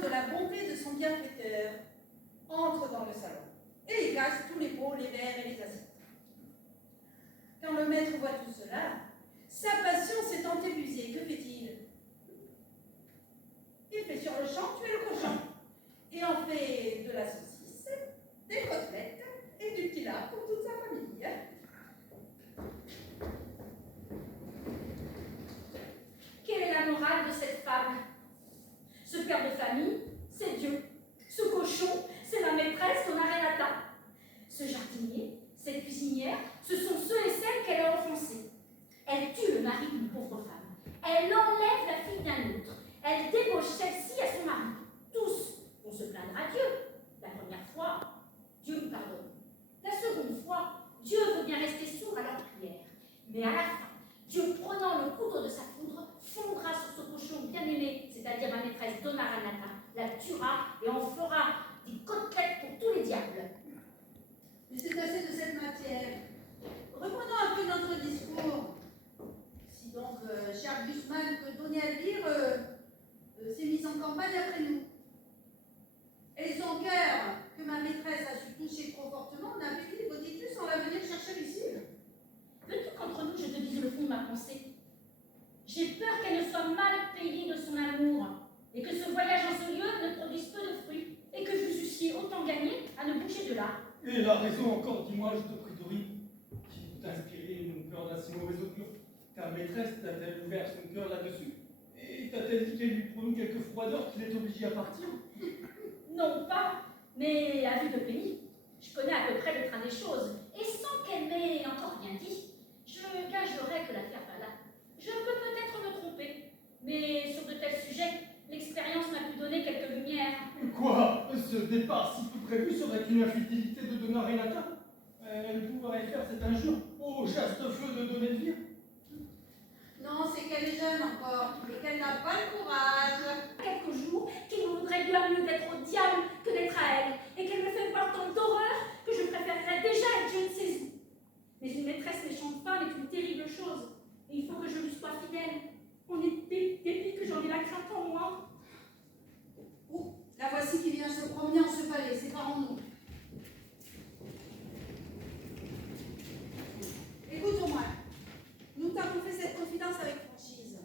de la bonté de son bienfaiteur, entre dans le salon et y casse tous les pots, les verres et les assiettes. Quand le maître voit tout cela, sa passion s'étant épuisée, que fait-il? Il fait sur le champ tuer le cochon et en fait de la saucisse, des côtelettes et du petit lard pour toute sa famille. Quelle est la morale de cette fable? Ce père de famille, c'est Dieu. Ce cochon, c'est la maîtresse Donna Renata. Ce jardinier, cette cuisinière, ce sont ceux et celles qu'elle a offensés. Elle tue le mari d'une pauvre femme. Elle enlève la fille d'un autre. Elle débauche celle-ci à son mari. Tous vont se plaindre à Dieu. La première fois, Dieu nous pardonne. La seconde fois, Dieu veut bien rester sourd à leur prière. Mais à la fin, Dieu, prenant le couteau de sa foudre, fondra sur ce cochon bien-aimé, c'est-à-dire ma maîtresse Donna Renata, la tuera et en fera des côtelettes pour tous les diables. Mais c'est assez de cette matière. Reprenons un peu notre discours. Si donc, cher Gusman, que Donny Elvire s'est mise en campagne après nous. Et son cœur, que ma maîtresse a su toucher trop fortement, n'a pu dire, dis-tu, sans la venir chercher ici. Veux-tu qu'entre nous, je te dise le fond de ma pensée? J'ai peur qu'elle ne soit mal payée de son amour, et que ce voyage en ce lieu ne produise peu de fruits, et que vous eussiez autant gagné à ne bouger de là. Et la raison encore, dis-moi, je te prie, Dory, qui peut inspirer mon cœur d'assez mauvais augure. Ta maîtresse t'a-t-elle ouvert son cœur là-dessus? Et t'a-t-elle dit qu'elle lui promet quelque froideur qu'il est obligé à partir? Non pas, mais à vue de pays. Je connais à peu près le train des choses, et sans qu'elle m'ait encore rien dit, je gagerais que l'affaire va là. Je peux peut-être me tromper, mais sur de tels sujets, l'expérience m'a pu donner quelques lumières. Quoi? Ce départ si peu prévu serait une infidélité de Donna Renata? Elle pourrait faire cette injure au chaste feu de Don Elvire? Non, c'est qu'elle est jeune encore, et qu'elle n'a pas le courage. Quelques jours qu'il me voudrait bien mieux d'être au diable que d'être à elle, et qu'elle me fait voir tant d'horreur que je préférerais déjà être Dieu de ses où. Mais une maîtresse méchante femme est une terrible chose, et il faut que je lui sois fidèle. On est depuis que j'en ai la crainte en moi. Oh, la voici qui vient se promener en ce palais, séparons-nous. Écoute-moi, nous t'avons fait cette confidence avec franchise,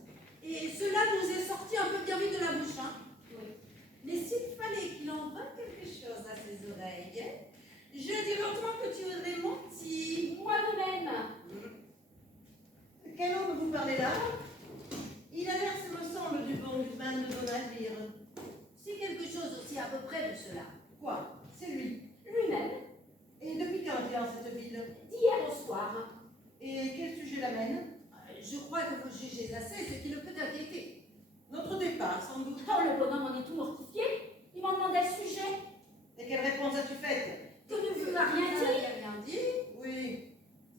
et cela nous est sorti un peu bien vite de la bouche, hein? Oui. Mais s'il fallait qu'il en vînt quelque chose à ses oreilles, je dirais autrement que tu voudrais mentir. Moi de même. Quel homme vous parlez là? Il a l'air, ce me semble, du bon Gusman de Don Elvire. C'est quelque chose aussi à peu près de cela. Quoi? C'est lui. Lui-même, Et depuis quand est-il dans cette ville? d'hier au soir. Et quel sujet l'amène? Je crois que vous jugez assez ce qui le peut inquiéter. Notre départ, sans doute. Oh, le bonhomme en est tout mortifié. Il m'en demandait le sujet. Et quelle réponse as-tu faite? Que ne vous a rien Vous dit. n'avez rien dit. Oui,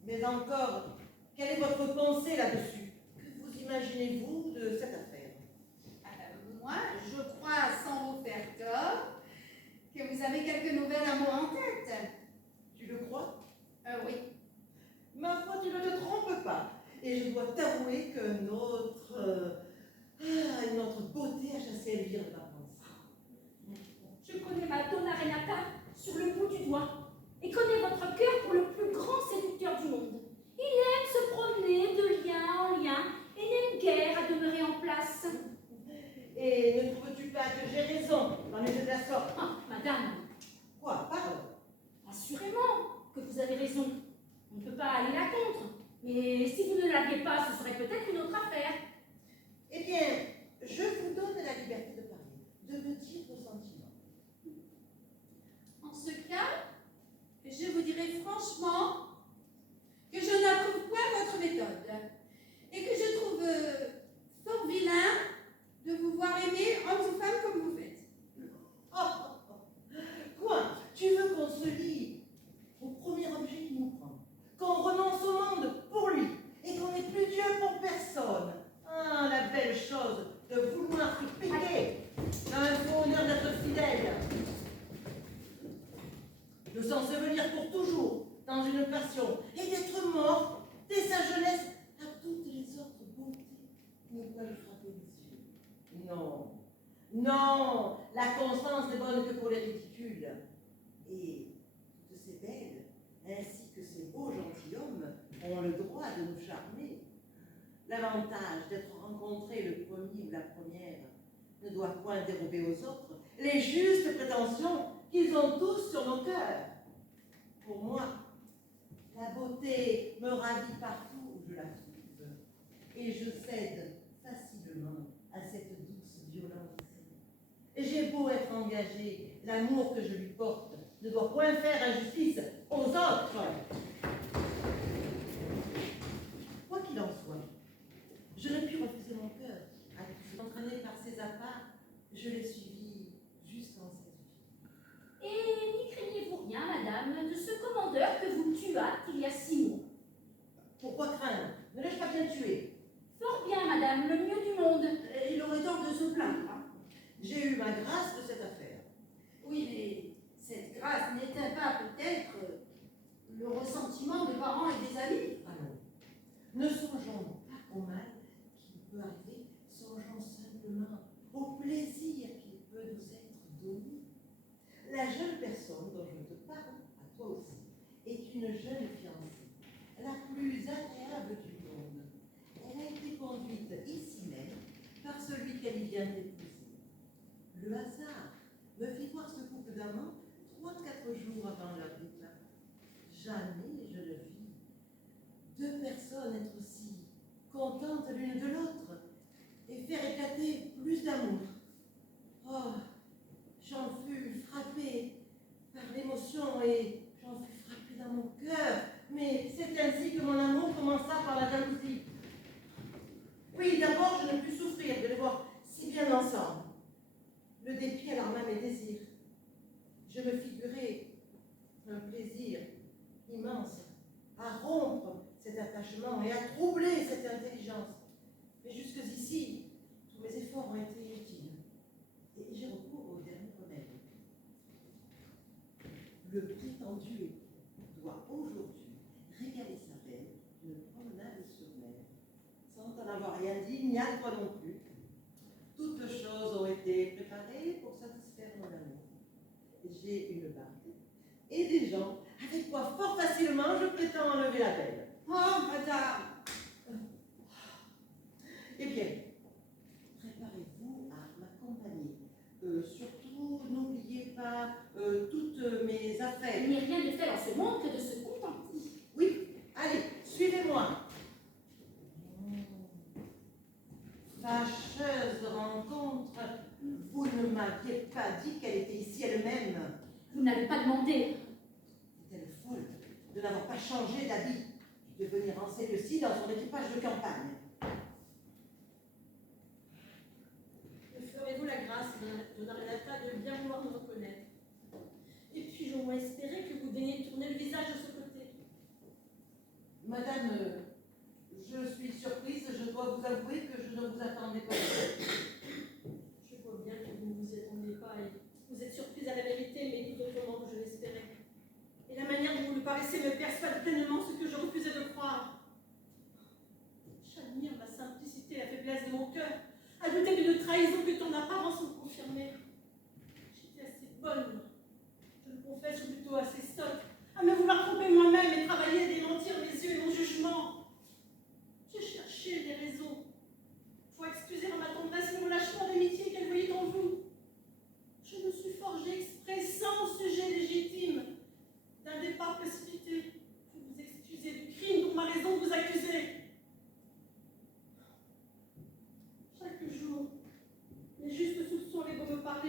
mais encore, quelle est votre pensée là-dessus? Que vous imaginez-vous de cette affaire? Moi, je crois, sans vous faire tort, que vous avez quelques nouvelles amours en tête. Tu le crois? Oui. Ma foi, tu ne te trompes pas. Et je dois t'avouer que notre beauté a chassé Elvire de ma pensée. Je connais ma Donna Renata sur le bout du doigt et connais votre cœur pour le plus grand séducteur du monde. Il aime se promener de lien en lien et n'aime guère à demeurer en place. Et ne trouves-tu pas que j'ai raison dans les jeux de la sorte? Ah, madame, Quoi? Parle. assurément que vous avez raison. On ne peut pas aller la contre. Mais si vous ne l'aviez pas, ce serait peut-être une autre affaire. Eh bien, je vous donne la liberté de parler, de me dire vos sentiments. En ce cas, je vous dirai franchement que je n'approuve point votre méthode et que je trouve fort vilain de vous voir aimer hommes ou femmes comme vous faites. Quoi? Tu veux qu'on se lie au premier objet qui nous prend, qu'on renonce au monde pour lui et qu'on n'ait plus Dieu pour personne? Ah, la belle chose de vouloir se piquer dans un faux honneur d'être fidèle, de s'ensevelir pour toujours dans une passion et d'être mort dès sa jeunesse à toutes les autres beautés qui ne peuvent frapper les yeux. Non, non, La constance n'est bonne que pour les ridicules. Et toutes ces belles, ainsi que ces beaux gentilshommes, ont le droit de nous charmer. L'avantage d'être rencontré le premier ou la première ne doit point dérober aux autres les justes prétentions qu'ils ont tous sur nos cœurs. Pour moi, la beauté me ravit partout où je la trouve, et je cède facilement à cette douce violence. Et j'ai beau être engagé, l'amour que je lui porte ne doit point faire injustice aux autres. Quoi qu'il en soit, je ne puis refuser mon cœur. Entraîné par ses apparts, je l'ai suivi jusqu'en cette vie. Et n'y craignez-vous rien, madame, de ce commandeur que vous tuâtes il y a 6 mois? Pourquoi craindre? Ne l'ai-je pas bien tué? Fort bien, madame, le mieux du monde. Il aurait tort de se plaindre. Hein. J'ai eu ma grâce de cette affaire. Oui, mais cette grâce n'était pas peut-être le ressentiment des parents et des amis. Allons, ne songeons pas au mal qui peut arriver, songeons simplement au plaisir qui peut nous être donné. La jeune personne dont je te parle, à toi aussi, est une jeune fiancée, la plus agréable du monde. Elle a été conduite ici même par celui qu'elle y vient d'épouser. Le hasard me fit voir ce couple d'amants 3-4 jours avant leur départ. Jamais je ne vis 2 personnes être aussi contentes l'une de l'autre et faire éclater plus d'amour. Oh, j'en fus frappée par l'émotion et j'en fus frappée dans mon cœur. Mais c'est ainsi que mon amour commença par la jalousie. Oui, d'abord, je ne pus souffrir de les voir si bien ensemble. Le dépit alarma mes désirs. Je me figurais un plaisir immense à rompre cet attachement et à troubler cette intelligence. Mais jusqu'ici, tous mes efforts ont été inutiles. Et j'ai recours au dernier remède. Le prétendu doit aujourd'hui régaler sa belle d'une promenade sur mer, sans en avoir rien dit, ni à toi non plus. Toutes choses ont été préparées pour satisfaire mon amour. J'ai une barque et des gens avec quoi fort facilement je prétends enlever la belle. Oh, madame! Eh bien, préparez-vous à m'accompagner. Surtout, n'oubliez pas toutes mes affaires. Il n'y a rien de fait dans ce monde que de se contenter. Oui, allez, suivez-moi. Fâcheuse rencontre, vous ne m'aviez pas dit qu'elle était ici elle-même. Vous n'avez pas demandé. Est-elle folle de n'avoir pas changé d'habit et de venir en ces lieux-ci dans son équipage de campagne? Me ferez-vous la grâce, Donna Renata, de bien vouloir me reconnaître? Et puis-je au moins espérer que vous daigniez tourner le visage de ce côté? Madame, je suis surprise, je dois vous avouer que je ne vous attendais pas. Je vois bien que vous ne vous y attendez pas et vous êtes surprise à la vérité, mais tout autrement que je l'espérais. Et la manière dont vous me paraissez me persuade pleinement ce que je refusais de croire. J'admire la simplicité et la faiblesse de mon cœur, à douter d'une trahison que ton apparence me confirmait. J'étais assez bonne, je le confesse, ou plutôt assez sotte, à me vouloir tromper moi-même et travailler à démentir mes yeux et mon jugement. J'ai cherché des raisons pour excuser à ma tendresse le relâchement d'amitié qu'elle voyait en vous. Je me suis forgée exprès, sans sujet légitime, d'un départ précipité pour vous excuser du crime dont ma raison vous accusait. Chaque jour, les justes soupçons avaient beau me parler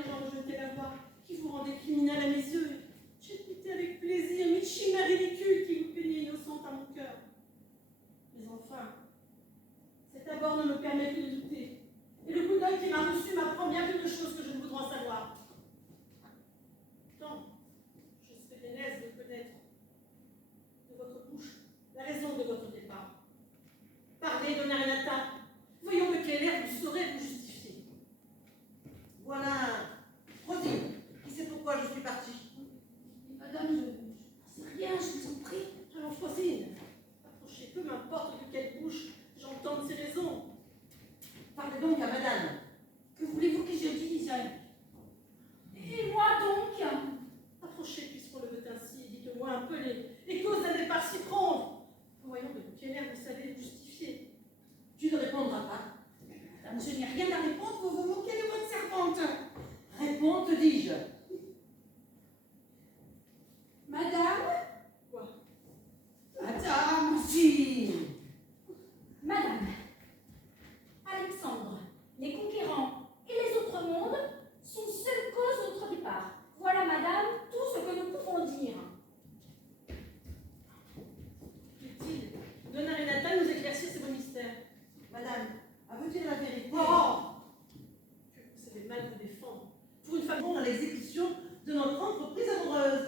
l'exécution de notre entreprise amoureuse.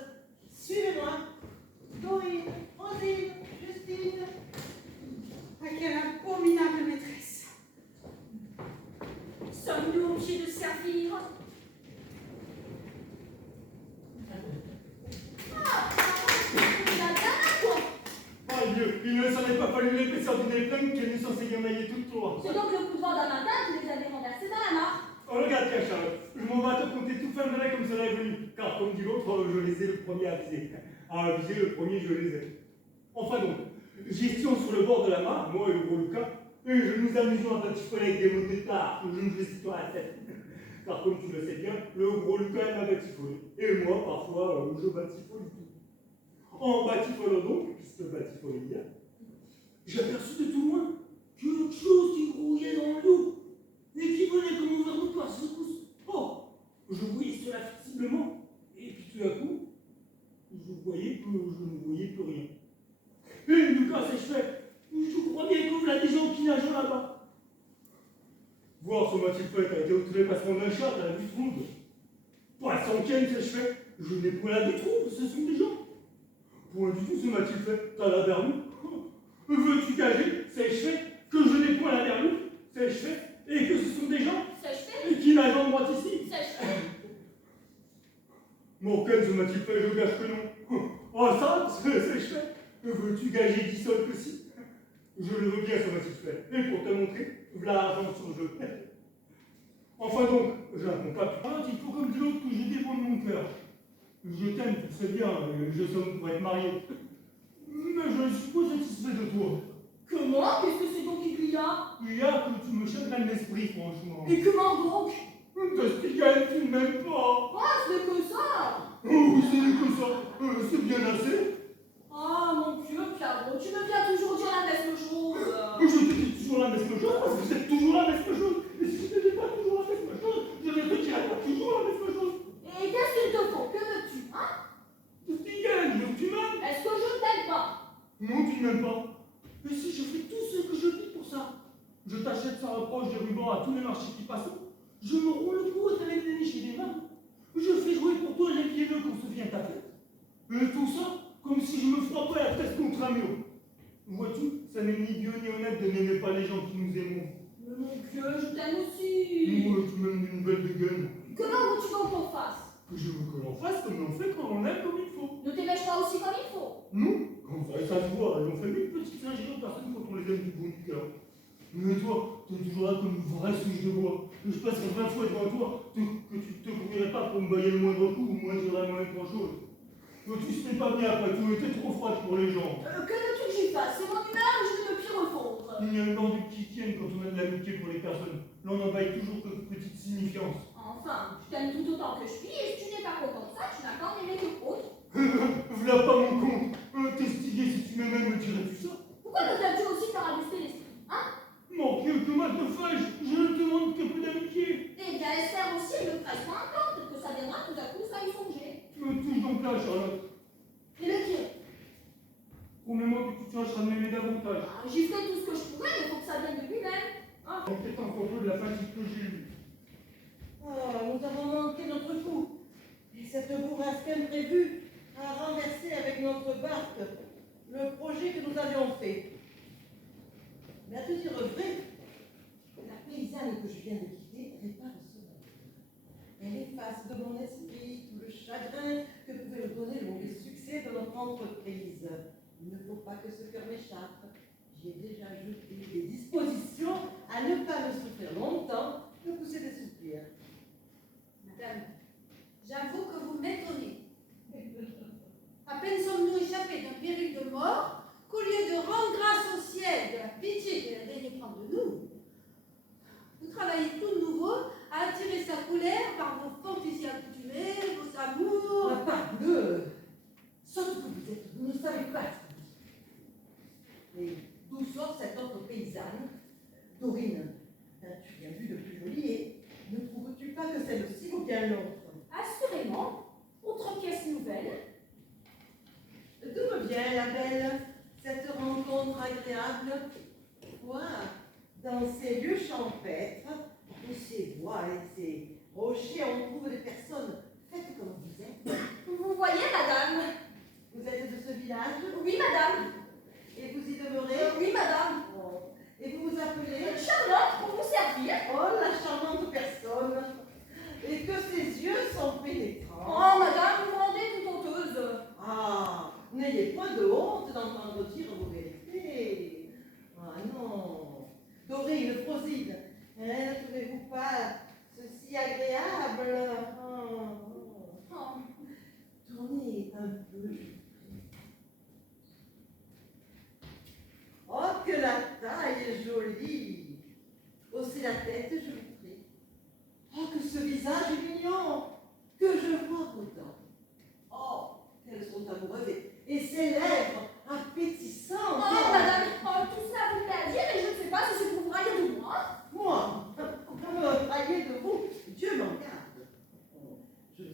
Suivez-moi. Dorine, Rosine, Justine. Ah, quelle abominable maîtresse. Sommes-nous obligés de servir? Oh Dieu, il ne s'en est pas fallu l'épaisseur d'une épingle qu'elle n'est censée gamailler toute tour. C'est donc le coup de vent d'un matin qui les avait renversés dans la mare. Oh, regarde, tiens, Charlotte, je m'en vais à te compter tout fin de comme cela est venu, car comme dit l'autre, je les ai le premier à aviser. À aviser, le premier, je les ai. Enfin donc, gestion sur le bord de la mare, moi et le gros Lucas, et je nous amusons à batifoler avec des mots de tard, que je ne fais pas la tête. Car comme tu le sais bien, le gros Lucas m'a batifolé, et moi, parfois, je batifole tout. En batifolant donc, puisque batifoler bien, j'ai aperçu de tout loin quelque chose qui grouillait dans l'eau et qui venait comme vers nous par secousse. Oh, je voyais cela visiblement, et puis tout à coup, je voyais que je ne voyais plus rien. Et Lucas, c'est fait, je crois bien que voilà des gens qui nagent là-bas. Voir ce m'a-t-il fait a été au trépassement d'un chat à la vue ronde. Poisson ken, c'est fait, je n'ai point la détrouve, ce sont des gens. Point du tout, ce m'a-t-il fait, t'as la berlue. Veux-tu gager, c'est fait, que je n'ai point la berlue, c'est fait, et que ce sont des gens Sèche-fait? qui nagent en droite ici. Sèche-fait? Mon ken, ce m'a-t-il fait, je gage que non. Oh ça, c'est fait. Veux-tu gager 10 sols que si? Je le veux bien, ce m'a-t-il fait. Et pour te montrer, voilà l'argent sur jeu. Enfin donc, je n'apprends pas plus. Il faut comme dit l'autre que je dépends de mon cœur. Je t'aime, tu sais bien, je sommes pour être marié. Mais je ne suis pas satisfait de toi. Comment? Qu'est-ce que c'est donc qu'il y a? Il y a que tu me chagrines l'esprit, franchement. Et comment donc? Tostigane, tu ne m'aimes pas. Ah, ce n'est que ça! Oh, c'est que ça. C'est bien assez. Ah, mon Dieu, Pierrot, tu me viens toujours dire la même chose. Je te dis toujours la même chose parce que c'est toujours la même chose. Et si je ne dis pas toujours la même chose, je ne te dirai pas toujours la même chose. Et qu'est-ce qu'il te faut? Que veux-tu, hein? Tostigane, donc tu m'aimes. Est-ce que je ne t'aime pas? Non, tu ne m'aimes pas. Mais si je fais tout ce que je vis pour ça, je t'achète sans reproche des rubans à tous les marchés qui passent. Je me roule le cou à t'aller dénicher des mains. Je fais jouer pour toi les pieds bleus qu'on se vient ta fête. Et tout ça, comme si je me frappais la tête contre un mur. Vois-tu, ça n'est ni Dieu ni honnête de n'aimer pas les gens qui nous aimons. Mais mon Dieu, je t'aime aussi. Moi, tu m'aimes d'une belle dégaine. Comment veux-tu donc qu'on fasse? Que je veux que l'on fasse comme l'on fait quand on aime comme il faut. Ne t'aimais-je pas aussi comme il faut? Non, comme ça se voit, on fait mille petites injures de personnes quand on les aime du bon du cœur. Mais toi, t'es toujours là comme une vraie souche de bois. Je passerai 20 fois devant toi, que tu te couvrirais pas pour me bailler le moindre coup, ou moi je dirais moins grand-chose. Tu sais pas bien après tout, t'es trop froide pour les gens. Que veux-tu que j'y fasse? C'est mon humeur et je ne peux plus refondre. Il y a un vendu qui tienne quand on a de l'amitié pour les personnes. L'on n'envahit toujours que de petites signifiances. Enfin, je t'aime tout autant que je suis et si tu n'es pas content de ça, tu n'as qu'à en aimer que autre. V'là pas mon compte. T'estiguer si tu m'aimes, me dirais-tu ça? Pourquoi ne t'aimes-tu aussi par abuser l'esprit, hein? Mon Dieu, comment te fais-je? Je ne te demande que peu d'amitié. Eh bien, espère aussi ne presse pas un temps, peut-être que ça viendra tout à coup, ça y songer. Me touche donc là, Charlotte. Et le dire, Promets-moi que tu tâcheras de m'aimer davantage. j'y ferai tout ce que je pourrai, mais il faut que ça vienne de lui-même. Hein? En quêtant encore peu de la fatigue que j'ai eue. Oh, nous avons manqué notre coup. Et cette bourrasque imprévue a renversé avec notre barque le projet que nous avions fait. Mais à te dire vrai, la paysanne que je viens de quitter répare au sommeil. Elle efface de mon esprit tout le chagrin que pouvait me donner le mauvais succès de notre entreprise. Il ne faut pas que ce cœur m'échappe. J'y ai déjà jeté des dispositions à ne pas me souffrir longtemps, de pousser des soupirs. Madame, j'avoue que vous m'étonnez. À peine sommes-nous échappés d'un péril de mort, qu'au lieu de rendre grâce au ciel de la pitié qu'elle a daigné prendre de nous, vous travaillez tout de nouveau à attirer sa colère par vos fantaisies accoutumées, vos amours. Ah, parbleu! Sauf que vous êtes, vous ne savez pas ce que vous dites. Et d'où sort cette autre paysanne, Dorine? Tu viens vu de plus jolie et ne trouves-tu pas que celle-ci vaut bien l'autre? Assurément, autre pièce nouvelle. D'où me vient la belle, cette rencontre agréable? Quoi? Dans ces lieux champêtres, où ces bois et ces rochers, on trouve des personnes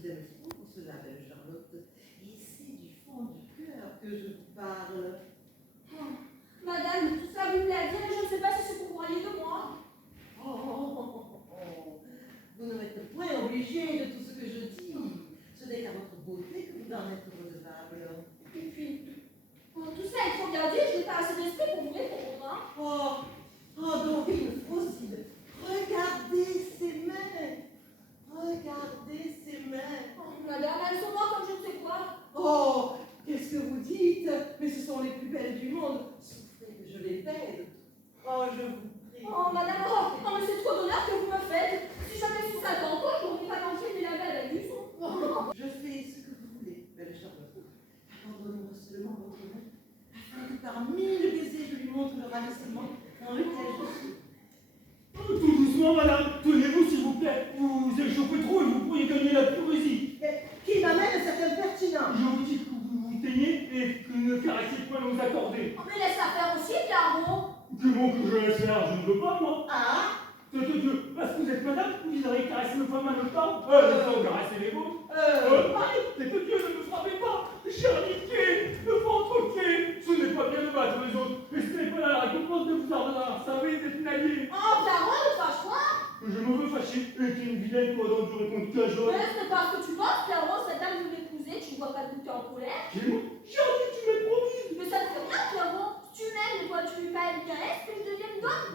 vous aime trop pour cela, belle Charlotte. Et c'est du fond du cœur que je vous parle. Oh, madame, tout ça vous me l'a dit, mais je ne sais pas si c'est pour vous railler de moi. Vous ne m'êtes point obligé de tout ce que je dis. Ce n'est qu'à votre beauté que vous en êtes redevable. Et puis, tout ça est trop bien dit, je n'ai pas assez d'esprit pour vous répondre, hein. Dorine Faucille, regardez ses mains. Regardez ses mains. Oh, madame, elles sont moi comme je ne sais quoi. Oh, qu'est-ce que vous dites? Mais ce sont les plus belles du monde. Souffrez que je les pèse. Oh, je vous prie. Oh, madame, mais c'est trop d'honneur que vous me faites. Si j'avais su ça tantôt, je n'aurais pas mangé ni lavé avec du son. Je fais ce que vous voulez, belle Charlotte. Abandonnez-moi seulement votre main, afin que par 1000 baisers je lui montre le ravissement dans lequel je suis. Tout doucement, madame. Tenez-vous, s'il vous plaît. Vous vous échauffez trop et vous pourriez gagner la pleurésie. Qui m'amène certaines pertinences. Je vous dis que vous vous teignez et que ne caressez point nos accordés. Oh, mais laisse-la faire aussi, Caro. Comment que je laisse faire? Je ne veux pas, moi. Ah, Parce que vous êtes madame, vous avez caressé nos femmes à notre temps. Le temps de caresser les vôtres. C'est que Dieu, ne me frappez pas. Charité, le ventre pied. Ce n'est pas bien de battre les autres. Et ce n'est pas la récompense de vous ordonner. Savez, d'être naillé. Oh, Caro, ne fâche-toi. Je me veux fâcher. Et t'es une vilaine, toi, donc tu réponds qu'à jour. Mais ce n'est pas ce que tu penses, Caro. Cette dame veut m'épouser, tu ne vois pas que tu es en colère. Qui moi? Charité, tu m'es promise. Mais ça te fait rien, Caro. Si tu m'aimes et toi tu lui pas une caresse, que je devienne bonne.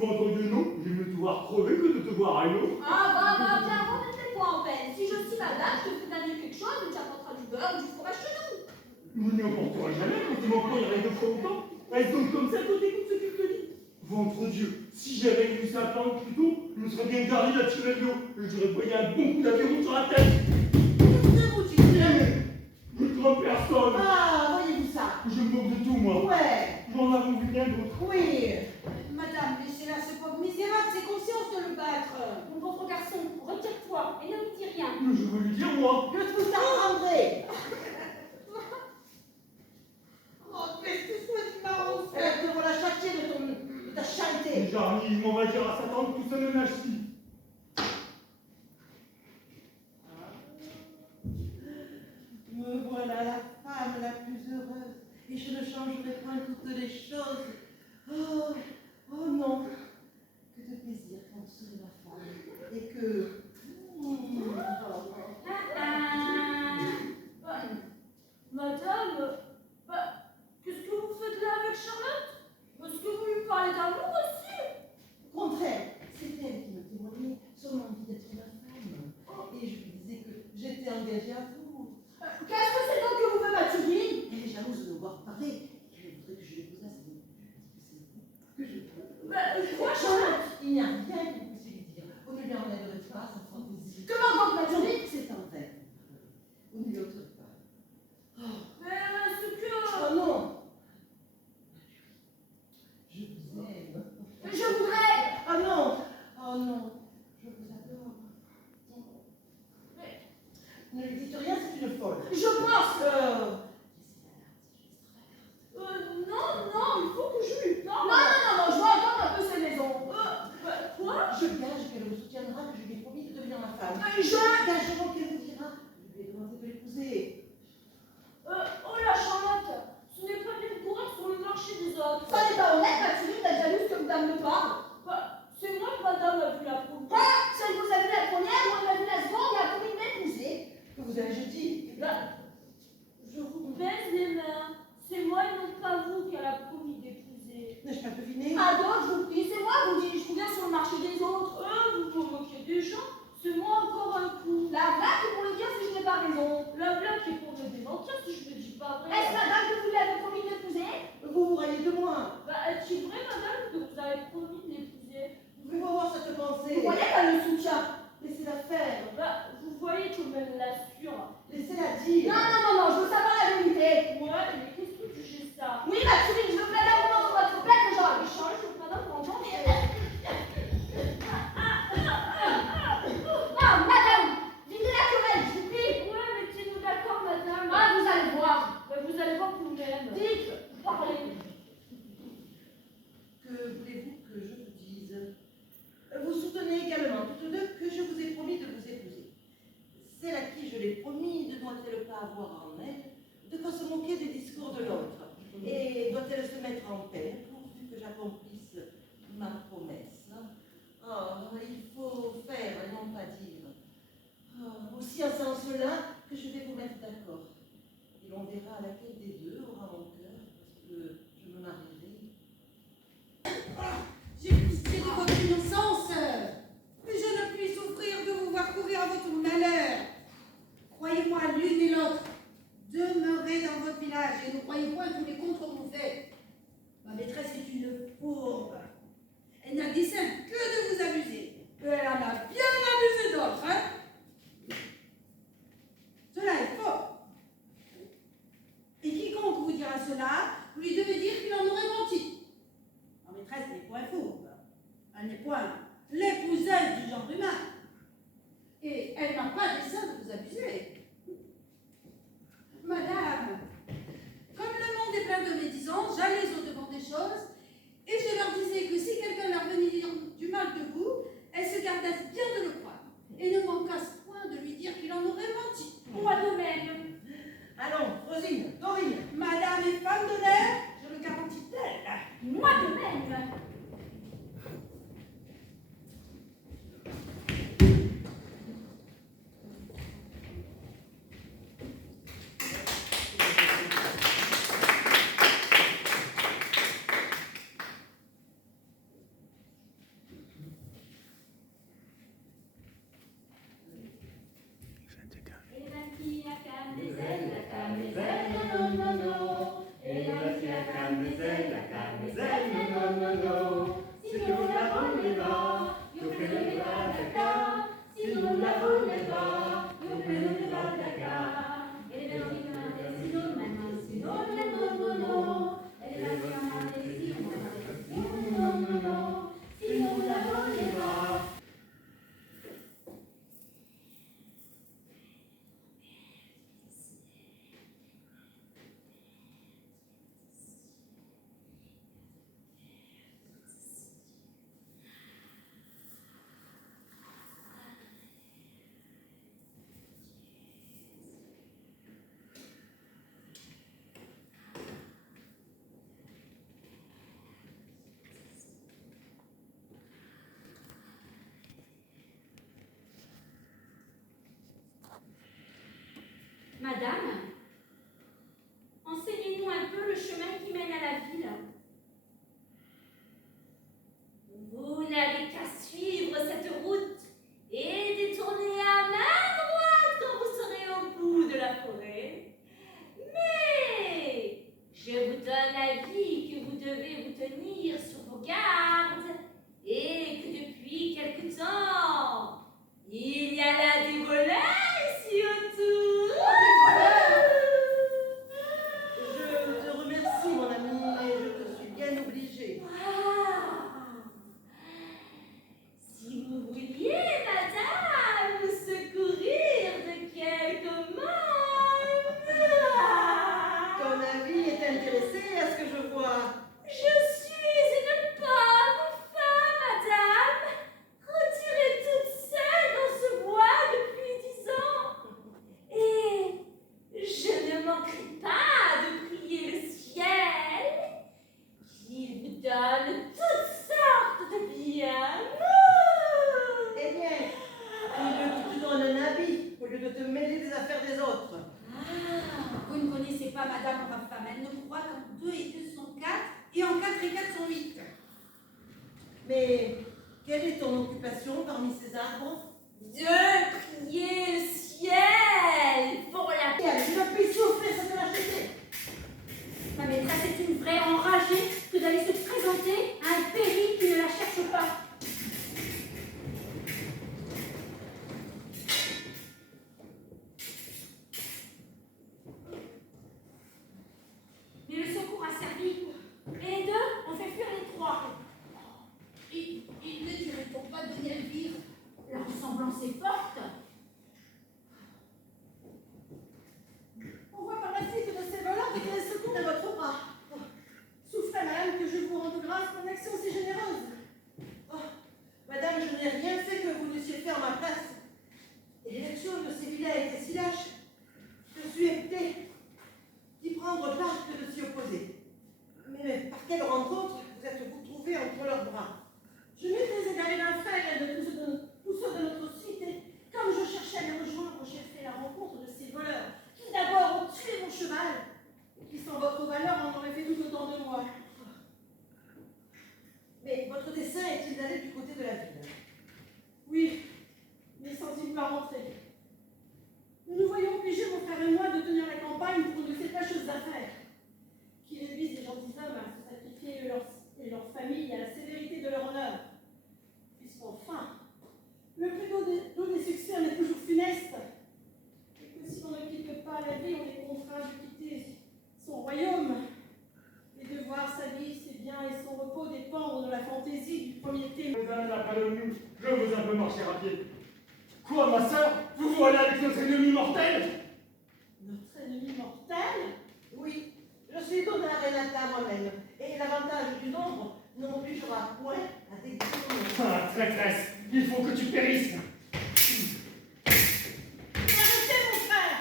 Ventre Dieu, non. J'aime mieux te voir crever que de te voir à l'eau. Ah, Caro, ne te fais pas en peine. Si je suis madame, je te fais gagner quelque chose, et tu apporteras du beurre ou du fromage chez nous. Vous n'y emporteras jamais, mais tu m'en croirais deux fois autant. Est-ce donc comme ça que t'écoutes ce qu'il te dit? Ventre Dieu, si j'avais eu ça pendant plus tôt, je me serais bien gardé la tirer de l'eau et j'aurais payé un bon coup d'aviron sur la tête. qu'est-ce que vous dites? Je ne trompe personne. Ah, voyez-vous ça? Je me moque de tout, moi. Ouais, J'en avais vu bien d'autres. oui. Madame, laissez-la, ce pauvre misérable, c'est conscience de le battre. Mon pauvre garçon, retire-toi et ne me dis rien. Mais je veux lui dire, moi. Je trouve ça André. Oh, qu'est-ce que c'est marrant, Te voilà châtié de ta charité. Jarny, on va dire à sa tante tout ça ne nage si. Me voilà la femme la plus heureuse, et je ne changerai point toutes les choses. Oh non, que de plaisir quand vous serez ma femme, et que... Madame, qu'est-ce que vous faites là avec Charlotte? Est-ce que vous lui parlez d'amour aussi? Au contraire, c'est elle qui me témoignait son envie d'être ma femme, et je lui disais que j'étais engagée à vous. Qu'est-ce que c'est donc que vous faites, Mathilde? Elle est jalouse de me voir parler, elle voudrait que je l'épousasse, mais je dis que c'est vous que je veux. Quoi, Charlotte? Il n'y a rien que vous puissiez lui dire. Vous ne lui enlèverez pas sa fantaisie. Comment donc, Mathilde? C'est en vain. Vous ne lui ôterez pas. Mais ce que... Oh non! Je vous aime. Je voudrais... Oh non! Oh non! Je vous adore. Mais Ne lui dites rien, c'est une folle. je pense... Laissez-la là, non, il faut que je lui parle. Non, je vais entendre un peu ces maisons. Quoi? je gage qu'elle vous soutiendra, que je lui ai promis de devenir ma femme. Je... Gageront qu'elle vous dira. Je lui ai demandé de l'épouser. Oh la Charlotte, ce n'est pas bien courant sur le marché des autres. Ça n'est pas honnête, Mathilde, la jalouse que madame me parle. C'est moi que madame a vu la première. Quoi? Celle que vous avez vu la première, moi je l'ai vu la seconde, et a promis de m'épouser. Que vous avez dit. Je vous baise les mains. C'est moi et non pas vous qu'elle a promis d'épouser. N'ai-je pas deviné? Ah donc, je vous prie, c'est moi, vous dis, je reviens sur le marché des autres. Vous vous moquez des gens. C'est moi encore un coup. La blague, c'est pour le dire si je n'ai pas raison. La blague est pour me démentir si je ne dis pas vrai. Est-ce madame que vous lui avez promis de m'épouser? Vous vous raillez de moi. Est-il vrai, madame, que vous avez promis de l'épouser? Pouvez-vous avoir cette pensée? Vous voyez qu'elle le soutient. Laissez-la faire. Vous voyez comme elle l'assure. Laissez-la dire. Non, je veux savoir la vérité. Ouais, mais qu'est-ce que tu sais ça? Oui, Mathilde, je veux que madame vous montre votre plaque, genre. Échange, je madame, pour entendre. Non, madame, videz la querelle, je vous prie. Ouais, mettez-nous d'accord, madame. Ah, vous allez voir. Vous allez voir pour vous-même. Dites, Parlez. Que voulez-vous que je vous dise? Vous soutenez également toutes deux que je vous ai promis de vous épouser. Celle à qui je l'ai j'ai promis, ne doit-elle pas avoir en elle de quoi se moquer des discours de l'autre? Et doit-elle se mettre en paix pourvu que j'accomplisse ma promesse? Oh, il faut faire et non pas dire. Oh, aussi en sens-là que je vais vous mettre d'accord. Et l'on verra laquelle des deux aura mon cœur, parce que je me marierai. J'ai pitié de votre innocence, mais je ne puis souffrir de vous voir courir à votre malheur. Croyez-moi, l'une et l'autre, demeurez dans votre village et ne croyez point tous les contres qu'on fait. Ma maîtresse est une fourbe. Elle n'a dessein que de vous abuser. Elle en a bien abusé d'autres, hein? Cela est faux. Et quiconque vous dira cela, vous lui devez dire qu'il en aurait menti. Ma maîtresse n'est point fourbe. Elle n'est point l'épouseuse du genre humain. Et elle n'a pas dessein de vous abuser. Madame, comme le monde est plein de médisance, j'allais au-devant des choses et je leur disais que si quelqu'un leur venait dire du mal de vous, elles se gardassent bien de le croire et ne manquassent point de lui dire qu'il en aurait menti. Moi de même. Allons, Rosine, Dorine. Madame est femme d'honneur, je le garantis d'elle. Moi de même. Madame, enseignez-nous un peu le chemin qui mène à la ville. Vous n'avez qu'à suivre cette route et détourner à main droite quand vous serez au bout de la forêt. Mais je vous donne l'avis que vous devez vous tenir sur vos gardes et que depuis quelque temps, il y a là des voleurs ici autour. Je te remercie, mon ami, mais je te suis bien obligée. Si vous vouliez, madame, vous secourir de quelques mal. Ton avis est intéressé à ce que je vois. Je suis une pauvre femme, madame, retirée toute seule dans ce bois depuis 10 ans. Et je ne manquerai pas de prier le ciel qu'il vous donne toutes sortes de biens. Eh bien, il veut que tu donnes un avis au lieu de te mêler des affaires des autres. Vous ne connaissez pas Madame Raffam, elle ne croit qu'en 2 et 2 sont 4 et en 4 et 4 sont 8. Mais quelle est ton occupation parmi ces arbres? De prier le ciel pour la paix. Je ne puis souffrir cette lâcheté. Ma maîtresse est une vraie enragée que d'aller se présenter à un péril qui ne la cherche pas. Mais le secours a servi. Et les deux ont fait fuir les trois. Il ne dirait-on pas donner Elvire? La ressemblance est forte. marcher à pied. Quoi, ma sœur? Vous voilà avec notre ennemi mortel? Notre ennemi mortel? Oui, je suis Donna Renata moi-même, et l'avantage du nombre ne m'obligera point à t'exprimer. Ah, traîtresse, il faut que tu périsses. Mais arrêtez, mon frère!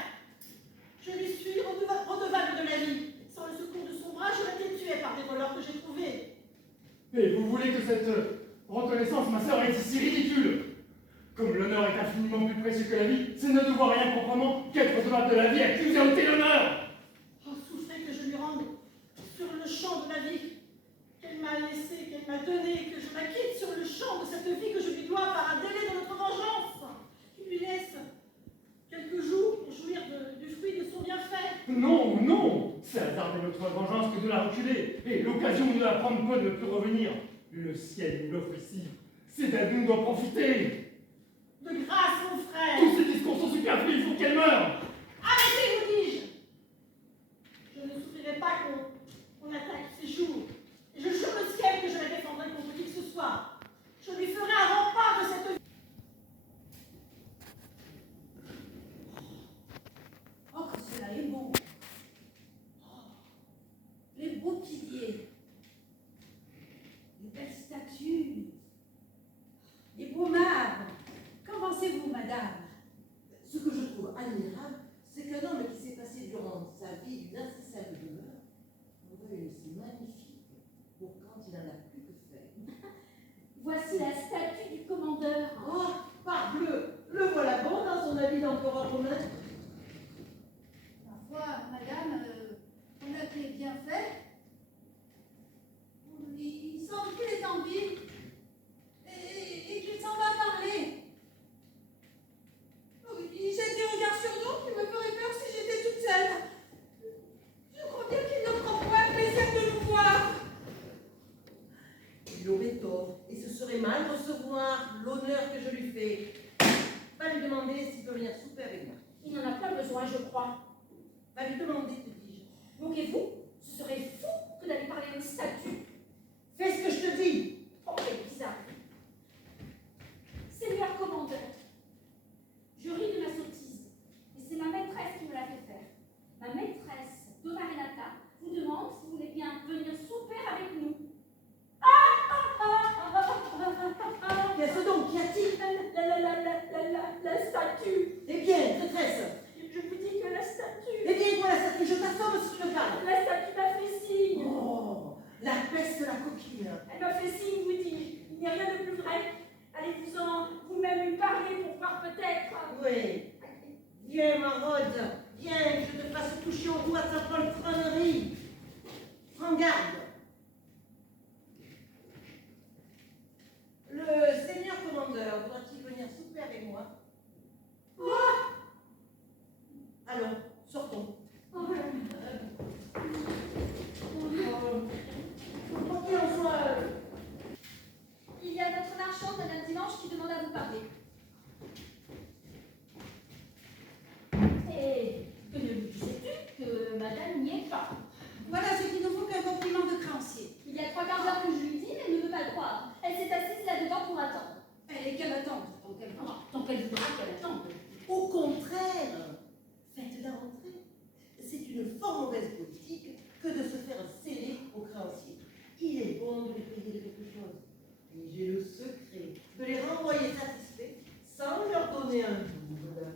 Je lui suis redevable de la vie. Sans le secours de son bras, j'aurais été tué par des voleurs que j'ai trouvés. Et vous voulez que cette reconnaissance, ma sœur, est ici ridicule? Comme l'honneur est infiniment plus précieux que la vie, c'est ne devoir rien proprement qu'être redevable de la vie à qui vous a ôté l'honneur. Oh, souffrez que je lui rende sur le champ de la vie qu'elle m'a laissée, qu'elle m'a donnée, que je la quitte sur le champ de cette vie que je lui dois par un délai de notre vengeance, qui lui laisse quelques jours pour jouir du fruit de son bienfait. Non, non, c'est hasarder notre vengeance que de la reculer, et l'occasion de la prendre peut ne plus revenir. Le ciel nous l'offre ici, c'est à nous d'en profiter. De grâce, mon frère! Tous ces discours sont superflus, il faut qu'elle meure. Arrêtez, vous dis-je! Je ne souffrirai pas qu'on attaque ses jours. Et je jure le ciel que je la défendrai contre qui que ce soit. Je lui ferai un rempart de cette vie. Oh, que cela est beau. Oh, les beaux piliers, les belles statues, les beaux marbres. Qu'en pensez-vous, madame? Ce que je trouve admirable, c'est qu'un homme qui s'est passé durant sa vie d'une incessable douleur aurait une si magnifique pour quand il n'en a plus que faire. Voici la statue du commandeur. Oh, parbleu, le voilà bon dans son habit d'empereur romain. Ma foi, madame, on a fait bien fait. Il semble qu'il est en vie et qu'il s'en va parler. Il jette des regards sur nous qui me feraient peur si j'étais toute seule. Je crois bien qu'il ne prend pas plaisir de nous voir. Il aurait tort, et ce serait mal recevoir l'honneur que je lui fais. Va lui demander s'il peut venir souper avec moi. Il n'en a pas besoin, je crois. Va lui demander, te dis-je. Moquez-vous? Ce serait fou que d'aller parler d'une statue. Fais ce que je te dis. Oh, quel bizarre. Seigneur commandeur, je ris de ma sottise, mais c'est ma maîtresse qui me l'a fait faire. Ma maîtresse, Donna Renata, vous demande si vous voulez bien venir souper avec nous. Qu'est-ce donc? Qu'y a-t-il? La statue. Eh bien, traîtresse. Je vous dis que la statue. Eh bien, quoi, la statue? Je t'assomme si tu me parles. La statue m'a fait signe. Oh, la peste, la coquine. Elle m'a fait signe, vous dis-je. Il n'y a rien de plus vrai. Allez-vous-en vous-même lui parler pour voir peut-être. Oui. Viens, maraude. Viens, que je te fasse toucher au doigt ta poltronnerie. Prends garde. Le seigneur commandeur voudra-t-il venir souper avec moi? Allons, sortons. Quoi qu'il en soit, Il y a notre marchande, Madame Dimanche, qui demande à vous parler. Et que ne lui disais-tu que Madame n'y est pas? Voilà ce qui ne vaut qu'un compliment de créancier. Il y a 3/4 d'heure que je lui dis, mais elle ne veut pas le croire. Elle s'est assise là-dedans pour attendre. Elle est qu'elle attend, tant qu'elle voudra. Tant qu'elle voudra qu'elle attende. au contraire, faites-la rentrer. C'est une fort mauvaise politique que de se faire sceller aux créanciers. Il est bon de les payer de quelque chose. Et j'ai le secret de les renvoyer satisfaits sans leur donner un double.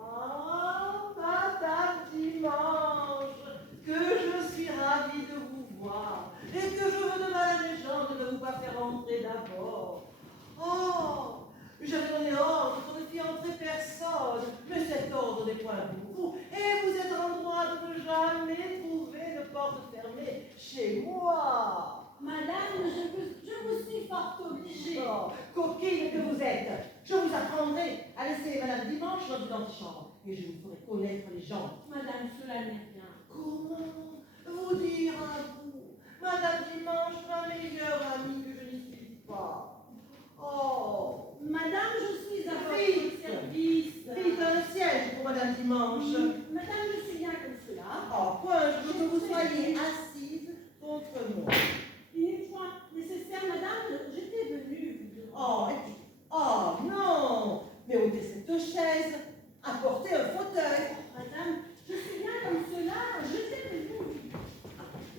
Ah, Madame Dimanche, que je suis ravie de vous voir et que je me demande la légende de ne vous pas faire entrer d'abord. Oh, j'avais donné ordre qu'on ne fit entrer personne, mais cet ordre n'est point pour vous, et vous êtes en droit de ne jamais trouver de porte fermée chez moi. Madame, je vous suis fort obligée. Oh, coquine que vous êtes, je vous apprendrai à laisser Madame Dimanche dans une antichambre, et je vous ferai connaître les gens. Madame, cela n'est rien. Comment vous dire à vous, Madame Dimanche, ma meilleure amie que je n'y suis pas. Oh, Madame, je suis à votre Vite. service. vite un siège pour Madame Dimanche. Madame, je suis bien comme cela. Oh, point, je veux que vous soyez assise contre moi. Il n'est point nécessaire, madame, j'étais venue 2 chaises, apporter un fauteuil. Madame, je suis bien comme cela, je t'ai prévenu.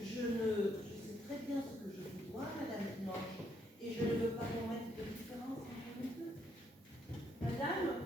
Je sais très bien ce que je vous dois, Madame Blanche, et je ne veux pas qu'on mette de différence entre nous deux. Madame,